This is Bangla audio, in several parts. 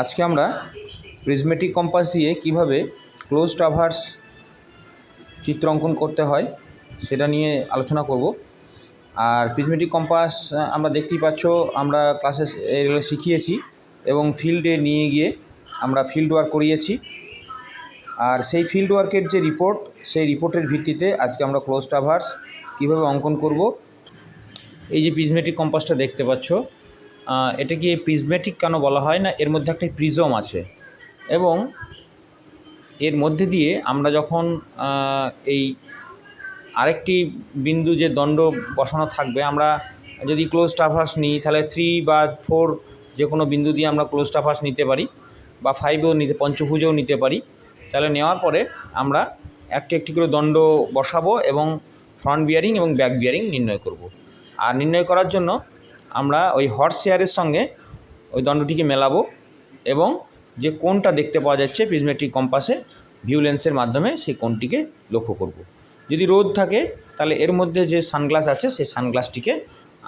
আজকে আমরা প্রিজমেটিক কম্পাস দিয়ে কিভাবে ক্লোজ ট্রাভার্স চিত্র অঙ্কন করতে হয় সেটা নিয়ে আলোচনা করব। আর প্রিজমেটিক কম্পাস আমরা দেখতেই পাচ্ছ, আমরা ক্লাসে এগুলো শিখিয়েছি এবং ফিল্ডে নিয়ে গিয়ে আমরা ফিল্ড ওয়ার্ক করিয়েছি। আর সেই ফিল্ড ওয়ার্কের যে রিপোর্ট, সেই রিপোর্টের ভিত্তিতে আজকে আমরা ক্লোজ ট্রাভার্স কীভাবে অঙ্কন করব। এই যে প্রিজমেটিক কম্পাসটা দেখতে পাচ্ছ, এটাকে প্রিজমেটিক কেন বলা হয় না, এর মধ্যে একটা প্রিজম আছে এবং এর মধ্যে দিয়ে আমরা যখন এই আরেকটি বিন্দু যে দণ্ড বসানো থাকবে, আমরা যদি ক্লোজ ট্রাভার্স নিই তাহলে 3 বা 4 যে কোনো বিন্দু দিয়ে আমরা ক্লোজ ট্রাভার্স নিতে পারি, বা 5-এও নিতে, পঞ্চভুজেও নিতে পারি। তাহলে নেওয়ার পরে আমরা একটি একটি করে দণ্ড বসাবো এবং ফ্রন্ট বিয়ারিং এবং ব্যাক বিয়ারিং নির্ণয় করব। আর নির্ণয় করার জন্য আমরা ওই হর্স হেয়ারের সঙ্গে ওই দণ্ডটিকে মেলাবো এবং যে কোণটা দেখতে পাওয়া যাচ্ছে প্রিজমেটিক কম্পাসে ভিউ লেন্সের মাধ্যমে সেই কোণটিকে লক্ষ্য করব। যদি রোদ থাকে তাহলে এর মধ্যে যে সানগ্লাস আছে সেই সানগ্লাসটিকে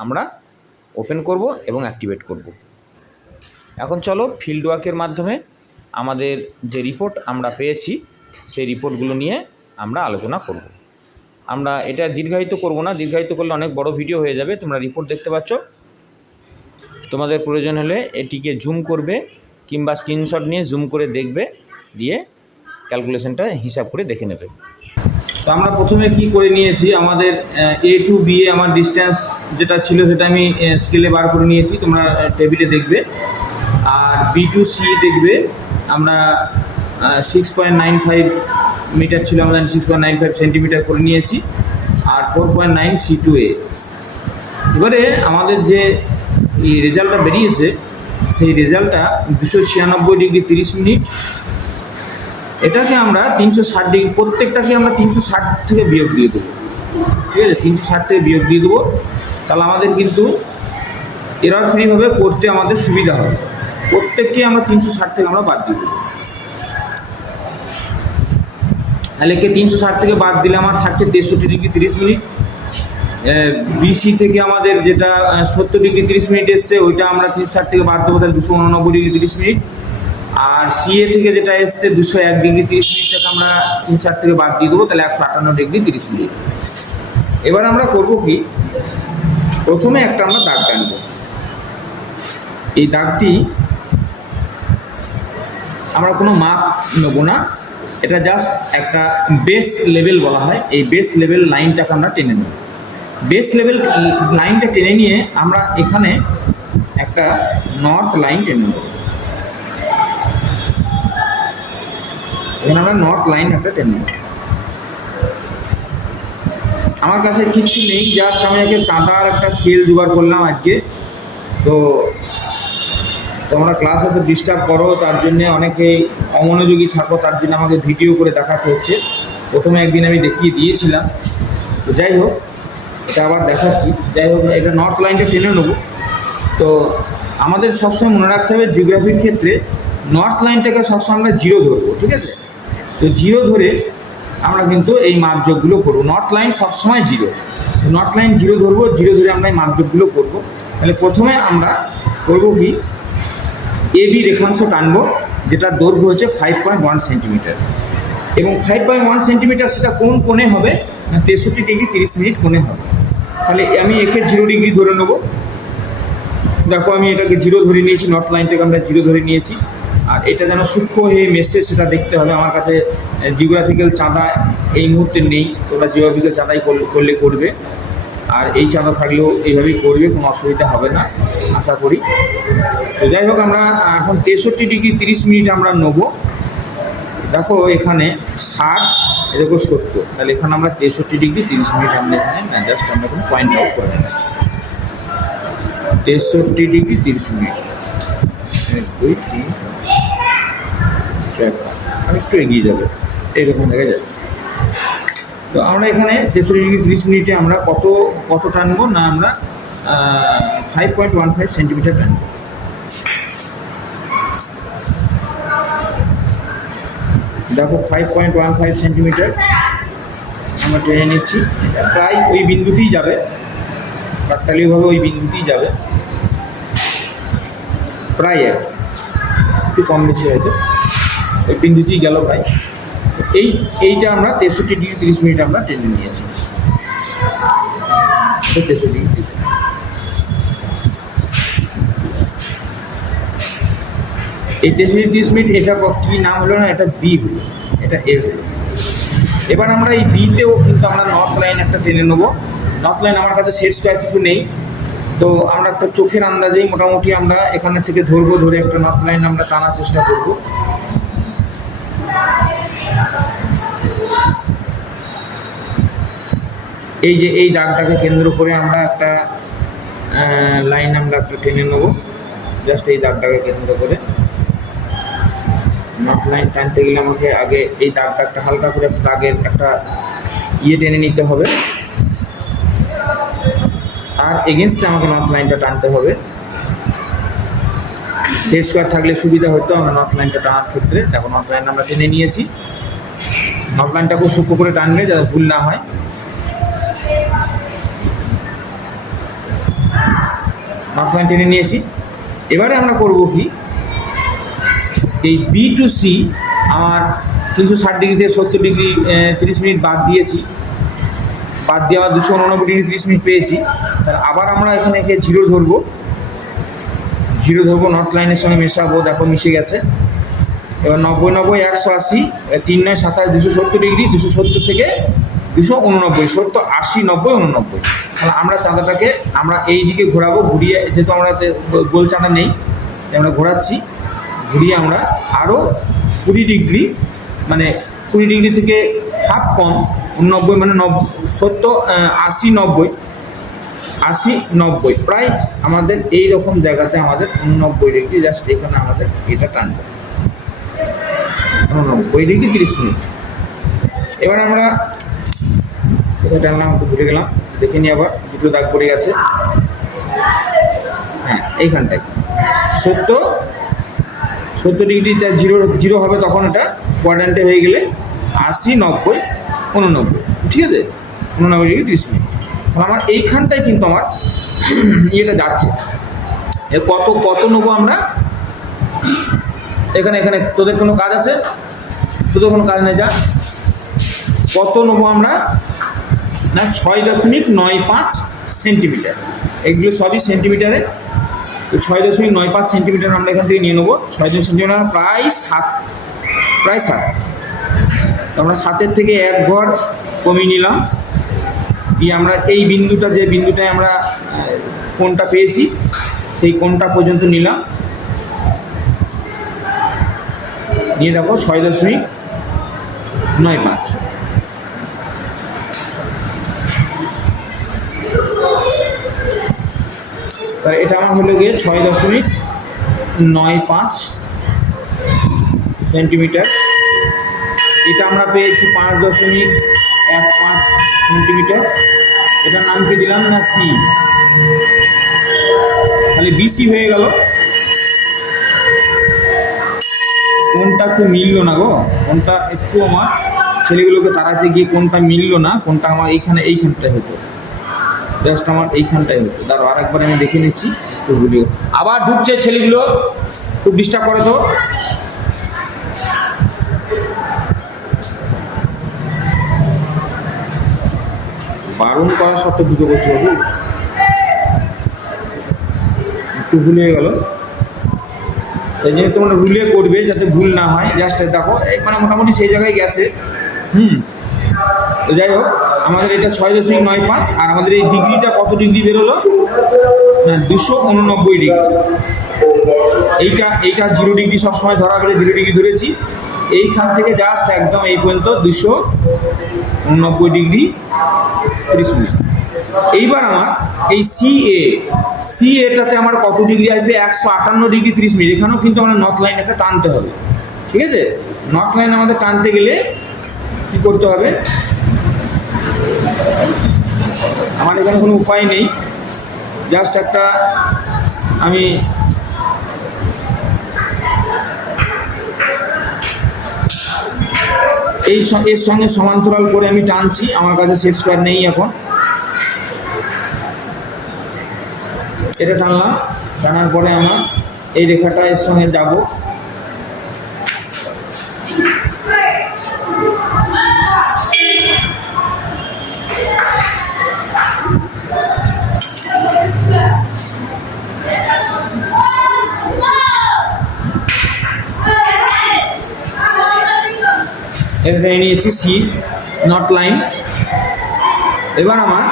আমরা ওপেন করব এবং অ্যাক্টিভেট করব। এখন চলো ফিল্ড ওয়ার্কের মাধ্যমে আমাদের যে রিপোর্ট আমরা পেয়েছি সেই রিপোর্টগুলো নিয়ে আমরা আলোচনা করব। আমরা এটা দীর্ঘায়িত করব না, দীর্ঘায়িত করলে অনেক বড় ভিডিও হয়ে যাবে। তোমরা রিপোর্ট দেখতে পাচ্ছ, তোমাদের প্রয়োজন হলে এটিকে জুম করবে কিংবা স্ক্রিনশট নিয়ে জুম করে দেখবে, দিয়ে ক্যালকুলেশনটা হিসাব করে দেখে নেবে। তো আমরা প্রথমে কি করে নিয়েছি, আমাদের A to B আমার ডিস্টেন্স যেটা ছিল সেটা আমি স্কেলে বার করে নিয়েছি, তোমরা টেবিলে দেখবে। আর B to C দেখবে আমরা 6.95 মিটার ছিল, আমাদের 6.95 সেন্টিমিটার করে নিয়েছি। আর 4.9 C to A। এবারে আমাদের যে এই রেজাল্টটা বেরিয়েছে সেই রেজাল্টটা 296 ডিগ্রি 30 মিনিট। এটাকে আমরা 360 ডিগ্রি, প্রত্যেকটাকে আমরা 360 থেকে বিয়োগ দিয়ে দেবো। ঠিক আছে, 360 থেকে বিয়োগ দিয়ে দেবো, তাহলে আমাদের কিন্তু এরর ফ্রিভাবে করতে আমাদের সুবিধা হবে। প্রত্যেকটি আমরা 360 থেকে আমরা বাদ দিয়ে দেবো। তাহলে কে 360 থেকে বাদ দিলে আমার থাকছে 63 ডিগ্রি 30 মিনিট। বিসি থেকে আমাদের যেটা 70 ডিগ্রি 30 মিনিট এসছে, ওইটা আমরা 360 থেকে বাদ দেবো, তাহলে 289 ডিগ্রি 30 মিনিট। আর সিএ থেকে যেটা এসছে 201 ডিগ্রি 30 মিনিটটাকে আমরা 360 থেকে বাদ দিয়ে দেবো, তাহলে 158 ডিগ্রি 30 মিনিট। এবার আমরা করব কি, প্রথমে একটা আমরা দাগ টানবো। এই দাগটি আমরা কোনো মাপ নেব না, এটা জাস্ট একটা বেস লেভেল বলা হয়। এই বেস লেভেল লাইনটাকে আমরা টেনে নেব। বেস লেভেল লাইনটা টেনে নিয়ে আমরা এখানে একটা নর্থ লাইন টেনে নেব। এখানে আমরা নর্থ লাইন একটা টেনে নেব। আমার কাছে কিচ্ছু নেই, জাস্ট আমি একে চাঁদার একটা স্কেল জোগাড় করলাম আজকে। তো তোমরা ক্লাসে তো ডিস্টার্ব করো, তার জন্যে অনেকেই অমনোযোগী থাকো, তার জন্য আমাকে ভিডিও করে দেখাতে হচ্ছে। প্রথমে একদিন আমি দেখিয়ে দিয়েছিলাম, তো যাই হোক এটা আবার দেখাচ্ছি। যাই হোক, এটা নর্থ লাইনটা টেনে নেব। তো আমাদের সবসময় মনে রাখতে হবে জিওগ্রাফির ক্ষেত্রে নর্থ লাইনটাকে সবসময় আমরা 0 ধরবো। ঠিক আছে, তো 0 ধরে আমরা কিন্তু এই মাপযোগগুলো করবো। নর্থ লাইন সবসময় 0, নর্থ লাইন 0 ধরবো, 0 ধরে আমরা এই মাপযোগগুলো করবো। তাহলে প্রথমে আমরা করবো কি, এবি রেখাংশ টানবো, যেটার দৈর্ঘ্য হচ্ছে 5.1 সেন্টিমিটার এবং 5.1 সেন্টিমিটার সেটা কোন কোণে হবে না, 63 ডিগ্রি 30 মিনিট কোণে হবে। তাহলে আমি একে 0 ডিগ্রি ধরে নেবো। দেখো আমি এটাকে 0 ধরে নিয়েছি, নর্থ লাইনটাকে আমরা 0 ধরে নিয়েছি। আর এটা যেন সূক্ষ্ম হয়ে মেসে সেটা দেখতে হবে। আমার কাছে জিওগ্রাফিক্যাল চাঁদা এই মুহূর্তে নেই, তোমরা জিওগ্রাফিক্যাল চাঁদাই করলে করবে, আর এই চাঁদা থাকলেও এইভাবেই করবে, কোনো অসুবিধা হবে না আশা করি। তো যাই হোক, আমরা এখন 63 ডিগ্রি 30 মিনিট আমরা নেবো। দেখো এখানে 60, দেখো 70, তাহলে এখানে আমরা 63 ডিগ্রি 30 মিনিট আমরা এখানে না, জাস্ট আমরা এখন পয়েন্ট আউট করে নেব। 63 ডিগ্রি 30 মিনিট, 1 2 3 4 আর একটু এগিয়ে যাবে, এইরকম দেখা যাবে। তো আমরা এখানে 63 ডিগ্রি 30 মিনিটে আমরা কত টানবো না, আমরা 5.15 সেন্টিমিটার টানবো। দেখো 5.15 সেন্টিমিটার আমরা টেনে নিচ্ছি। প্রায় ওই বিন্দুতেই যাবে, কাকতালীয়ভাবে ওই বিন্দুতেই যাবে, প্রায় এক। একটু কম বেশি হয়তো, ওই বিন্দুতেই গেল প্রায়। এইটা আমরা 63°30' আমরা টেনে নিয়েছি, 63°30'। এই 63°30' এটা কি নাম হলো না, এটা বি হলো, এটা এ হলো। এবার আমরা এই বিতেও কিন্তু আমরা নর্থ লাইন একটা টেনে নেবো। নর্থ লাইন আমার কাছে সেট স্কোয়ার কিছু নেই, তো আমরা একটা চোখের আন্দাজেই মোটামুটি আমরা এখানে থেকে ধরবো, ধরে একটা নর্থ লাইন আমরা টানার চেষ্টা করবো। এই যে এই দাগটাকে কেন্দ্র করে আমরা একটা লাইন আমরা একটা টেনে নেবো, জাস্ট এই দাগটাকে কেন্দ্র করে। নর্থ লাইন টানতে গেলে আমাকে আগে এই দাগটা একটা হালকা করে দাগের একটা টেনে নিতে হবে, আর এগেনস্টে আমাকে নর্থ লাইনটা টানতে হবে। সেট স্কোয়ার থাকলে সুবিধা হতো আমরা নর্থ লাইনটা টানার ক্ষেত্রে। দেখো নর্থ লাইন আমরা টেনে নিয়েছি, নর্থ লাইনটা খুব সূক্ষ্ম করে টানবে যাতে ভুল না হয়। নর্থ লাইন টেনে নিয়েছি। এবারে আমরা করব কি, এই বি টু সি আমার 360° থেকে 70°30' বাদ দিয়েছি, বাদ দিয়ে আবার 289°30' পেয়েছি। তাহলে আবার আমরা এখানে একে জিরো ধরবো, নর্থ লাইনের সঙ্গে মেশাবো। দেখো মিশে গেছে। এবার 90 90 180, 3 9 27 270°, 270 থেকে 289, 70 80 90 89। তাহলে আমরা চাঁদাটাকে আমরা এই দিকে ঘোরাবো, ঘুরিয়ে, যেহেতু আমরা গোল চাঁদা নেই আমরা ঘোরাচ্ছি, ঘুরিয়ে আমরা আরও 20°, মানে 20° থেকে হাফ কম 89, মানে 70 80 90 প্রায় আমাদের এই রকম জায়গাতে আমাদের 89°, জাস্ট এখানে আমাদের এটা টানবে 89°30'। এবার আমরা এটা টানলাম, একটু ঘুরে গেলাম, দেখে নিই আবার দুটো দাগ পড়ে গেছে। হ্যাঁ, এইখানটায় 70° জিরো হবে, তখন এটা কোয়াড্র্যান্টে হয়ে গেলে 80 90 89, ঠিক আছে, 89°30'। আমার এইখানটায় কিন্তু আমার ইয়েটা যাচ্ছে। এর কত নেবো আমরা এখানে তোদের কোনো কাজ আছে? তোদের কোনো কাজ নেই, যা। কত নেবো আমরা না, 6.95 সেন্টিমিটার। এগুলো সবই সেন্টিমিটারে, তো 6.95 সেন্টিমিটার আমরা এখান থেকে নিয়ে নেবো। 6 সেন্টিমিটার প্রায় 7। আমরা 7-এর থেকে 1 ঘর কমিয়ে নিলাম, দিয়ে আমরা এই বিন্দুটা, যে বিন্দুটায় আমরা কোণটা পেয়েছি, সেই কোণটা পর্যন্ত নিলাম, নিয়ে দেখো 6.95। তাহলে এটা আমার হলো গিয়ে 6.95 সেন্টিমিটার। এটা আমরা পেয়েছি 5.15 সেন্টিমিটার। এটার নাম কি দিলাম না, সি। তাহলে বিসি হয়ে গেল। কোনটা একটু মিললো না গো, কোনটা একটু আমার ছেলেগুলোকে তাড়াতে গিয়ে কোনটা মিললো না, কোনটা আমার এইখানটায় হতো, জাস্ট আমার এইখানটায় হতো। দাঁড়ো আরেকবার আমি দেখে নিচ্ছি, একটু ভুলিও। আবার ঢুকছে ছেলেগুলো, খুব ডিস্টার্ব করে তো। বারণ করা সত্ত্বেও ঢুকে পড়ছে, বাবু একটু ভুল হয়ে গেল। তাই জন্য তোমরা রুলে করবে যাতে ভুল না হয়। জাস্ট দেখো মানে মোটামুটি সেই জায়গায় গেছে। তো যাই হোক, আমাদের এটা 6.95, আর আমাদের এই ডিগ্রিটা কত ডিগ্রি বেরোলো না, 289°। এইটা 0° সবসময় ধরা গেলে 0° ধরেছি। এইখান থেকে জাস্ট একদম এই পর্যন্ত 289°30'। এইবার আমার এই সিএটাতে আমার কত ডিগ্রি আসবে, 158°30'। এখানেও কিন্তু আমরা নর্থ লাইন একটা টানতে হবে, ঠিক আছে। নর্থ লাইন আমাদের টানতে গেলে কি করতে হবে, আমার এখানে কোনো উপায় নেই, জাস্ট একটা আমি এর সঙ্গে সমান্তরাল করে আমি টানছি। আমার কাছে সেট স্কোয়ার নেই এখন। এটা টানলাম, টানার পরে আমার এই রেখাটা এর সঙ্গে যাব, এটা নিয়েছি সি নট লাইন। এবার আমার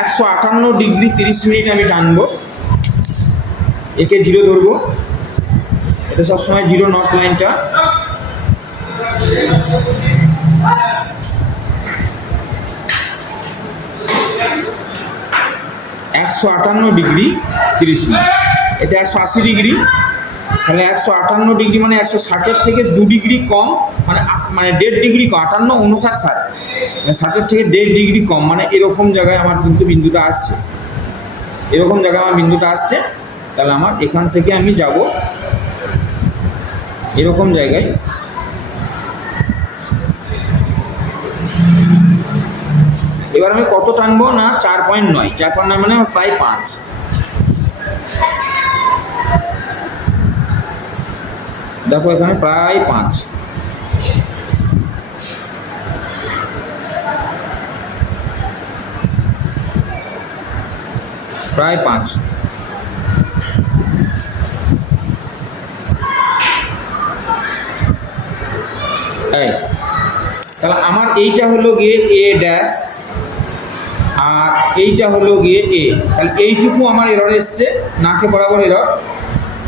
158 ডিগ্রি 30 মিনিট আমি টানবো, একে 0 ধরবো, এটা সবসময় 0 নট লাইনটা। ডিগ্রি 30 মিনিট, এটা 180 ডিগ্রি, তাহলে 158 ডিগ্রি মানে 160 থেকে 2 ডিগ্রি কম, মানে 1.5 ডিগ্রি কম, 58 59 60, 60 থেকে 1.5 ডিগ্রি কম, মানে এরকম জায়গায় আমার কিন্তু বিন্দুটা আসছে, এরকম জায়গায় আমার বিন্দুটা আসছে। তাহলে আমার এখান থেকে আমি যাব এরকম জায়গায়, এবার আমি কত টানবো না 4.9, 4.9 মানে প্রায় 5। দেখো এখানে প্রায় 5, প্রায় 5। তাহলে আমার এইটা হলো গিয়ে এ ড্যাশ আর এইটা হলো গিয়ে এ, তাহলে এইটুকু আমার এরর এসছে, নাকে বরাবর এরর,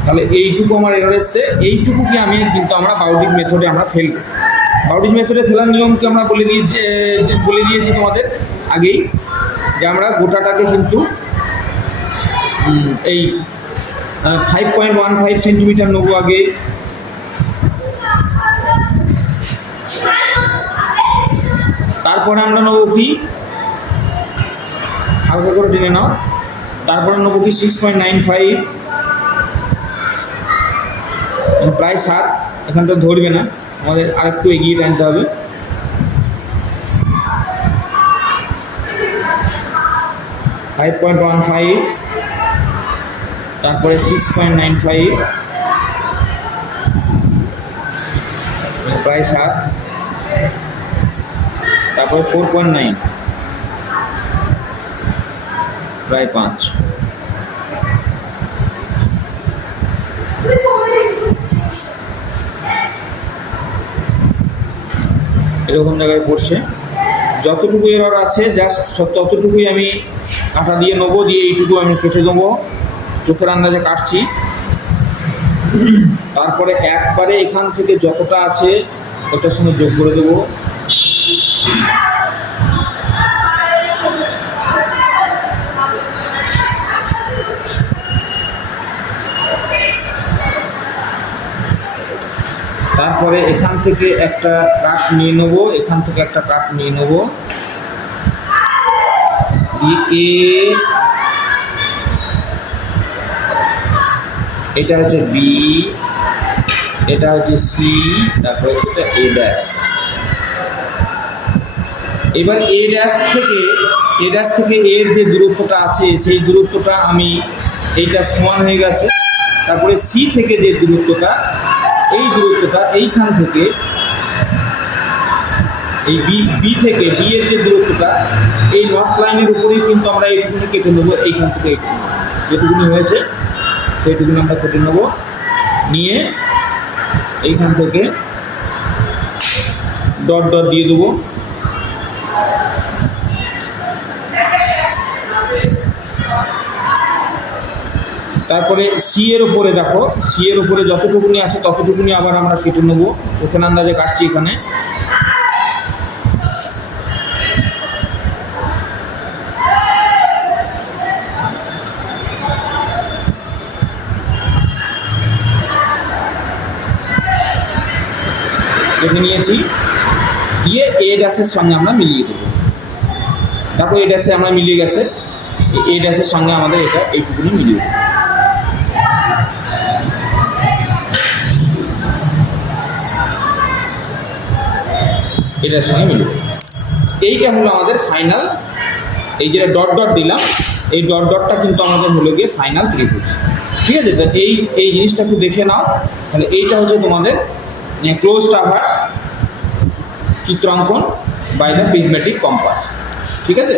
তাহলে এইটুকু আমার এরর এসছে, এইটুকুকে আমি কিন্তু আমরা বাউডিক মেথডে আমরা ফেলব। বাউডিক মেথডে ফেলার নিয়মকে আমরা বলে দিয়েছি তোমাদের আগেই, যে আমরা গোটাটাকে কিন্তু এই 5.15 সেন্টিমিটার নেবো আগে, তারপরে আমরা নেবো কি, হালকা করে টেনে নাও, তারপরে নেবো কি 6.95, প্রায় 7, এখানটা ধরবে না, আমাদের আরেকটু এগিয়ে টানতে হবে। (5.15) তারপরে 6.95, প্রায় 7, তারপরে 4.9, প্রায় 5। এরকম জায়গায় পড়ছে, যতটুকু এরর আছে জাস্ট ততটুকুই আমি কাঁটা দিয়ে নেবো, দিয়ে এইটুকু আমি কেটে দেবো, চোখের আন্দাজে কাটছি। তারপরে একবারে এখান থেকে যতটা আছে ওটার সঙ্গে যোগ করে দেবো, তারপরে এখান থেকে একটা কাট নিয়ে নেবো, এখান থেকে একটা কাট নিয়ে নেবো, এটা হচ্ছে বি, এটা হচ্ছে সি, তারপরে হচ্ছে এ ড্যাশ। এবার এ ড্যাশ থেকে এর যে দূরত্বটা আছে সেই দূরত্বটা আমি, এইটা সমান হয়ে গেছে। তারপরে সি থেকে যে দূরত্বটা, এই দূরত্বটা এইখান থেকে, এই বি থেকে বি এর যে দূরত্বটা, এই নর্থ লাইনের উপরেই কিন্তু আমরা এইটুকুনি কেটে নেবো, এইখান থেকে যেটুকুনি হয়েছে সেইটুকুনি আমরা কেটে নেবো, নিয়ে এইখান থেকে ডট ডট দিয়ে দেবো। তারপরে সি এর উপরে দেখো, সি এর উপরে যতটুকুনি আছে ততটুকুনি আবার আমরা কেটে নেবো, চোখের আন্দাজে কাটছি এখানে। কেটে নিয়েছি, দিয়ে এ ড্যাশের সঙ্গে আমরা মিলিয়ে দেবো। দেখো এ ড্যাশে আমরা মিলিয়ে গেছে, এ ড্যাশের সঙ্গে আমাদের এটা এইটুকুনি মিলিয়ে দেবো। এটার সঙ্গে মিলবে, এইটা হলো আমাদের ফাইনাল। এই যেটা ডট ডট দিলাম, এই ডট ডটটা কিন্তু আমাদের হলো গিয়ে ফাইনাল ত্রিভুজ। ঠিক আছে, তো এই জিনিসটা একটু দেখে নাও। তাহলে এইটা হচ্ছে তোমাদের ক্লোজ ট্রাভার্স চিত্রাঙ্কন বাই দ্য প্রিজমেটিক কম্পাস। ঠিক আছে।